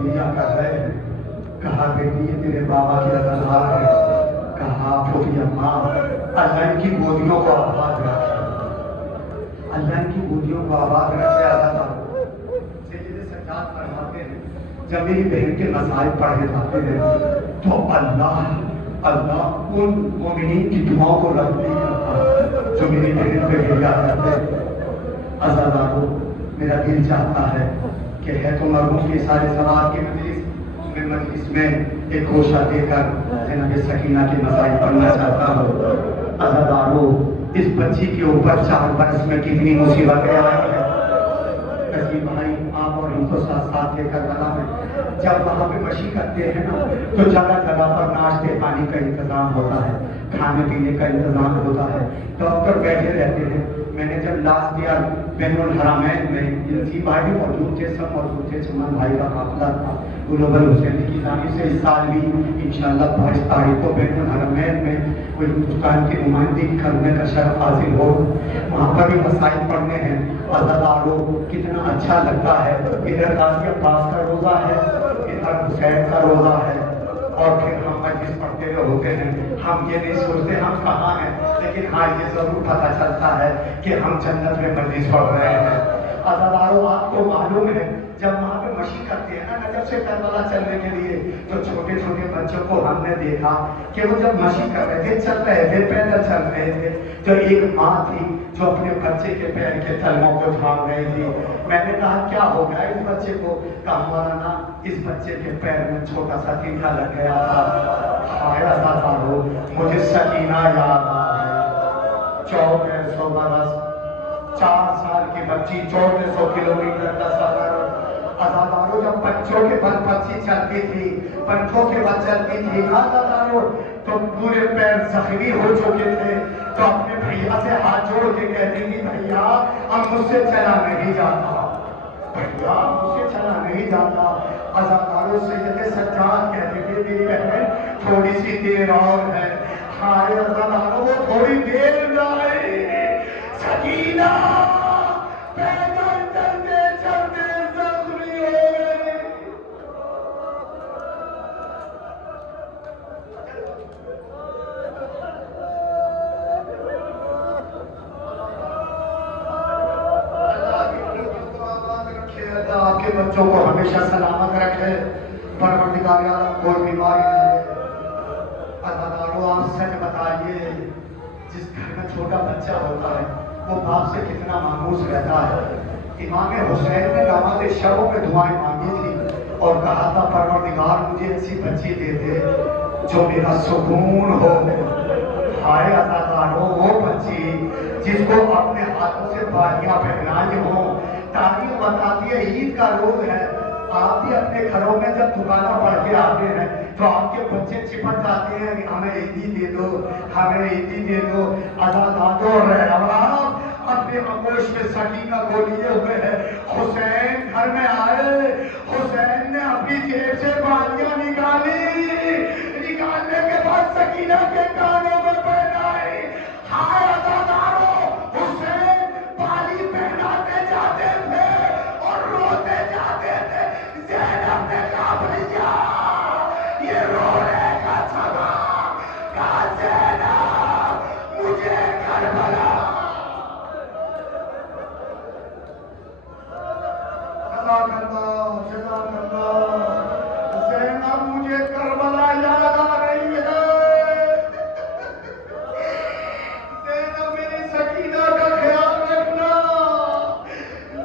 تبدیلیاں کر رہے ہیں. کہا بیٹی یہ تیرے بابا کی رضا ہے. کہا پھوپھی اماں اللہ ان کی گودیوں کو آباد رکھے. اللہ ان کی گودیوں کو آباد رکھے. سید سجاد فرماتے ہیں جب میری بہن کے مسائل پڑھے جاتے ہیں تو اللہ ان مومنین کی دعاؤں کو رد نہیں کرتا جو میری بہن پہ گریا کرتے ہیں. عزیزانو میرا دل چاہتا ہے کہ ہے تو مرحوم کے سارے سوال کے مجلس میں ایک گوشہ دے کر جناب سکینہ کے مسائل پڑھنا چاہتا ہوں. عزیزانو اس بچی کے اوپر 4 برس میں کتنی مصیبتیں آئی ہیں. نصیب بھائی آپ اور ہم کو ساتھ ساتھ لے کر بنا میں جب وہاں پہ مشی کرتے ہیں نا تو جگہ جگہ پر ناشتے پانی کا انتظام ہوتا ہے, کھانے پینے کا انتظام ہوتا ہے, ڈاکٹر بیٹھے رہتے ہیں. میں نے جب لاسٹ ایئر بین الحرمین میں نصیب بھائی بھی موجود تھے, سب موجود تھے, چمن بھائی کا قافلہ تھا, گلوبل حسین کی جانب سے اس سال بھی انشاءاللہ 22 تاریخ کو بین الحرمین میں کوئی ہندوستان کی نمائندگی کرنے کا شرف حاصل ہو. وہاں پر بھی مسائل پڑھنے ہیں. عزیزانو کتنا اچھا لگتا ہے. ادھر غازی عباس کا روزہ ہے, ادھر حسین کا روزہ ہے, اور پھر ہم مجلس پڑھتے ہوئے ہوتے ہیں. ہم یہ نہیں سوچتے ہم کہاں ہیں, لیکن ہاں یہ ضرور پتہ چلتا ہے کہ ہم جنت میں مجلس پڑھ رہے ہیں. عزیزانو آپ کو معلوم ہے جب وہاں پہ مشی کرتے ہیں نا نجف سے کربلا چلنے کے لیے تو چھوٹے چھوٹے بچوں کو ہم نے دیکھا کہ وہ جب مشی کر رہے تھے, چل رہے تھے, پیدل چل رہے تھے, تو ایک ماں تھی جو اپنے بچے کے پیر کے تلووں کو جھاڑ رہی تھی. میں نے کہا کیا ہو گیا اس بچے کو؟ کہا مولانا اس بچے کے پیر میں چھوٹا سا تینکا لگ گیا تھا. آیا تھا مجھے سکینہ یاد آ گئی. 1400 برس, 4 سال کی بچی, 1400 کلومیٹر کا سفر. عزیزانو جب بچوں کے بل بچی چلتی تھی, بچوں کے بل چلتی تھی عزیزانو تو پورے پیر زخمی ہو چکے تھے, تو اپنے بھیا سے ہاتھ جوڑ کے کہتی تھی بھیا اب مجھ سے چلا نہیں جاتا, بھیا مجھ سے چلا نہیں جاتا. عزیزانو سید سجاد کہتے تھے میری بہن تھوڑی سی دیر اور ہے. ہائے عزیزانو وہ تھوڑی دیر جائے, سکینہ پیدل چلتے چلتے زخمی ہو گئی. آپ کے بچوں کو ہمیشہ سلامت رکھے, پروردگار عالم کوئی بیماری نہ دے. عزیزانو آپ سچ بتائیے جس گھر میں چھوٹا بچہ ہوتا ہے وہ باپ سے کتنا مانوس رہتا ہے. امام حسین نے داماد شبوں میں دعائیں مانگی تھی اور کہا تھا پروردگار مجھے ایسی بچی دے دے جو میرا سکون ہو. ہائے عزیزانو وہ بچی جس کو اپنے ہاتھوں سے بالیاں پہنائی ہوں. تاریخ بتاتی ہے عید کا روز ہے, آپ بھی اپنے گھروں میں جب دکانہ پڑھ کے آتے ہیں تو آپ کے بچے چپٹ جاتے ہیں کہ ہمیں عیدی دے دو, ہمیں عیدی دے دو. عزیزانو آپ اپنے آغوش میں سکینہ کو لیے ہوئے ہیں. حسین گھر میں آئے, حسین نے اپنی جیب سے بالیاں نکالنے کے بعد سکینہ کے کانوں میں پہنائی. ہائے عزیزانو حسین بالی پہناتے جاتے تھے اور روتے جاتے تھے. زینب نے کہا بھیا یہ رونے کا سبب, کہا زینب مجھے کربلا. جزاک اللہ زینب مجھے کربلا یاد آ رہی ہے. زینب میری سکینہ کا خیال رکھنا.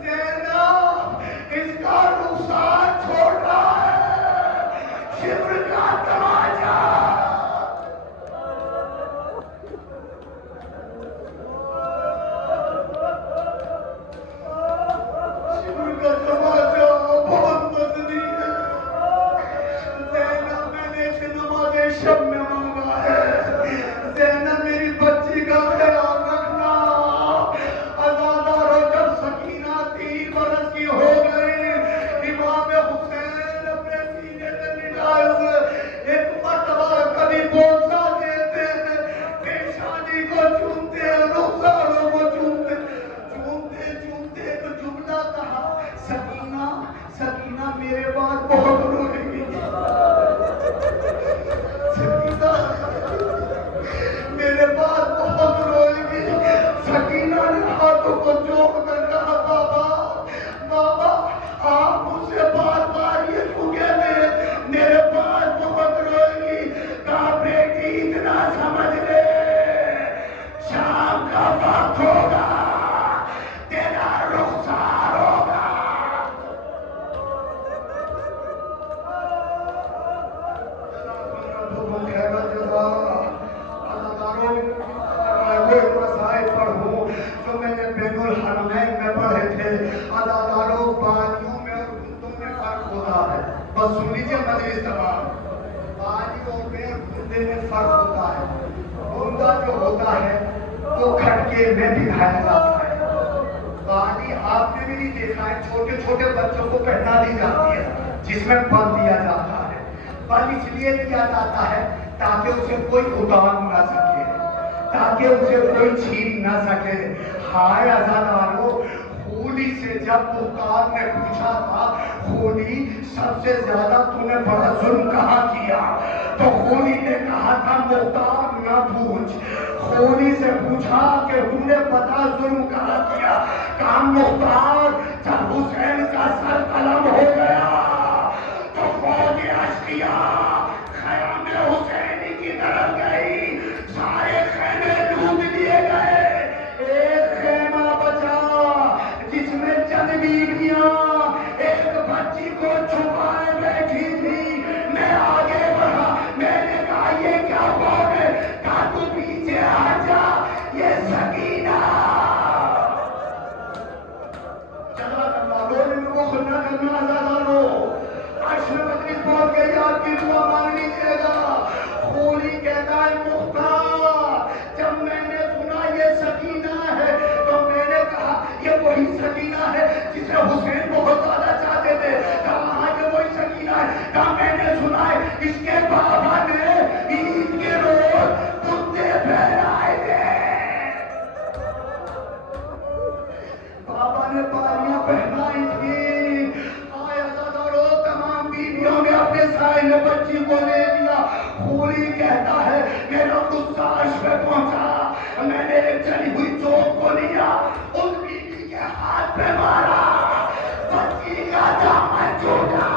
زینب اس کا رخسار چھوٹا ہے, شبر کا تماچا. شبر کا تماچا اور سن لیجیے مجلس تمام، بالیوں میں گندے میں فرق ہوتا ہے. گندا جو ہوتا ہے وہ کھٹکے میں پہنایا جاتا ہے. بالی آپ نے بھی نہیں دیکھا ہے، چھوٹے چھوٹے بچوں کو پہنا دی جاتی ہے جس میں بل دیا جاتا ہے. بل اس لیے دیا جاتا ہے تاکہ اسے کوئی اتار نہ سکے، تاکہ اسے کوئی چھین نہ سکے. ہائے عزادارو، خولی سے جب مختار نے پوچھا تھا، خولی سب سے زیادہ تو نے بڑا ظلم کہاں کیا، تو خولی نے کہا تھا مختار نہ پوچھ. خولی سے پوچھا کہ تم نے پتا ظلم کہاں کیا، کہا مختار جب حسین کا سر قلم ہو گیا تو فوج اشقیاء خیام حسینی کی طرف گئی، سارے خیمے لوٹ لیے گئے. ایک خیمہ بچا جس میں چند بیویاں ایک بچی کو چھپائے بیٹھی تھی. میں آگے بڑھا، میں نے کہا یہ کیا بات ہے، کہا تو پیچھے ہٹ جا، یہ سکینہ. جزاک اللہ. دو منٹ کو سننا کرنا آزادانو، عشر مجلس پہنچ گئی، آپ کی دعا مانگ لیجیے گا. خولی کہتا ہے مختار جب میں نے سنا یہ سکینہ ہے تو میں نے کہا یہ وہی سکینہ ہے جسے حسین بہت زیادہ چاہتے تھے. کہا ہاں یہ وہی سکینہ ہے. کہا میں نے سنا ہے اس کے بابا نے عید کے روز کتے پہنائے تھے، بابا نے بالیاں پہنائی تھی. آئے عزادارو، تمام بیویوں نے اپنے سائے میں بچی کو لے لیا. خولی کہتا ہے میرا غصہ عرش پہ پہنچا، میں نے ایک چلی ہوئی چوک کو لیا، اس بیوی کے ہاتھ پہ مارا، بچی کا دامن چھوٹا.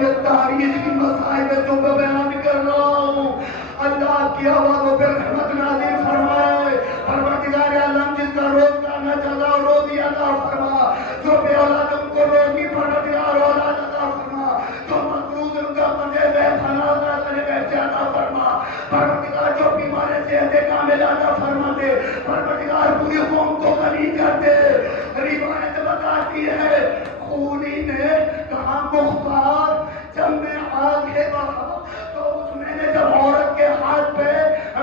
یہ تاریخ کی مسائل جو میں بیان کر رہا ہوں، اللہ کی آوازوں پہ رحمت نازل فرمائے. پروردگار عالم جس کا روز کرنا چلا روزی عطا فرما، جو بے اولاد ان کو روزی پروردگار اولاد عطا فرما، جو مقروض ان کا مزے بے فنا عطا فرما. پروردگار جو بیمار صحت کامل عطا فرما دے. پروردگار پوری قوم کو غنی کر دے. روایت بتاتی ہے خولی نے کہا مختار جب میں آگے بڑھا تو میں نے جب عورت کے ہاتھ پہ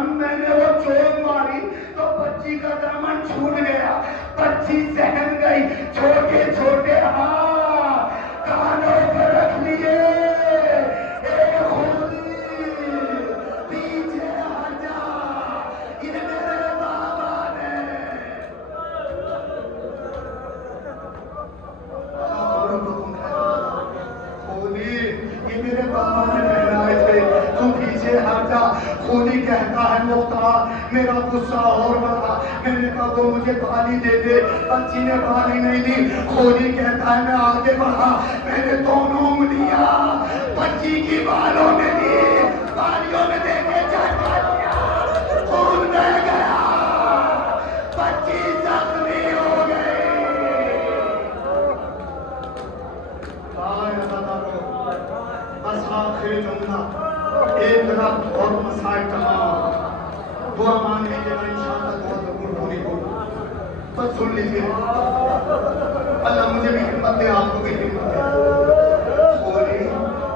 میں نے وہ چوٹ ماری تو بچی کا دامن چھوٹ گیا، بچی سہم گئی. چھوٹے چھوٹے ہاتھ کانوں پہ رکھ لیے، اے خولی پیچھے ہٹ جا، یہ میرے بابا نے. یہ میرے بابا نے پہنائے تھے، تو پیچھے ہٹ جا. خولی کہتا ہے مختار میرا غصہ اور بڑھا، میں نے کہا وہ مجھے بالی دے دے، بچی نے بالی نہیں دی. خولی کہتا ہے میں آگے بڑھا، میں نے دونوں انگلیاں بچی کی بالوں میں دی، بالیوں میں دے کے جھٹکا دیا، خون بہ گیا، بچی زخمی ہو گئی. بس آخری جملہ، ایک رب اور مسائل تمام. دعا مانگ لیجیے گا انشاءاللہ دعا ضرور پوری ہوگی. بس سن لیجیے، اللہ مجھے بھی ہمت دے، آپ کو بھی ہمت دے.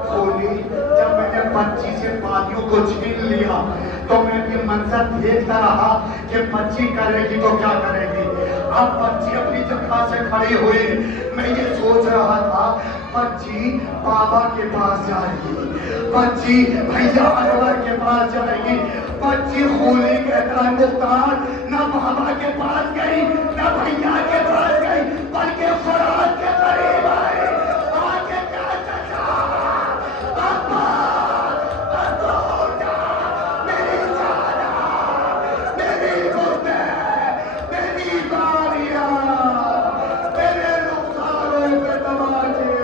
خولی جب میں نے بچی سے بالیوں کو چھین لیا تو میں یہ منظر دیکھتا رہا کہ بچی کرے گی تو کیا کرے گی. اب بچی اپنی جگہ سے کھڑی ہوئی، میں یہ سوچ رہا تھا بچی بابا کے پاس جائے گی، بچی بھیا انور کے پاس جائے گی. بچی خولی کہتا ہے مختار نہ بابا کے پاس گئی نہ بھیا کے پاس گئی، بلکہ فرات کے قریب آئی. آگے کیا چچا ابا بدور جا، میری جانا، میری گھٹنے، میری باریاں، میرے رخساروں پہ تماچے.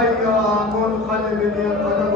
ایام خلق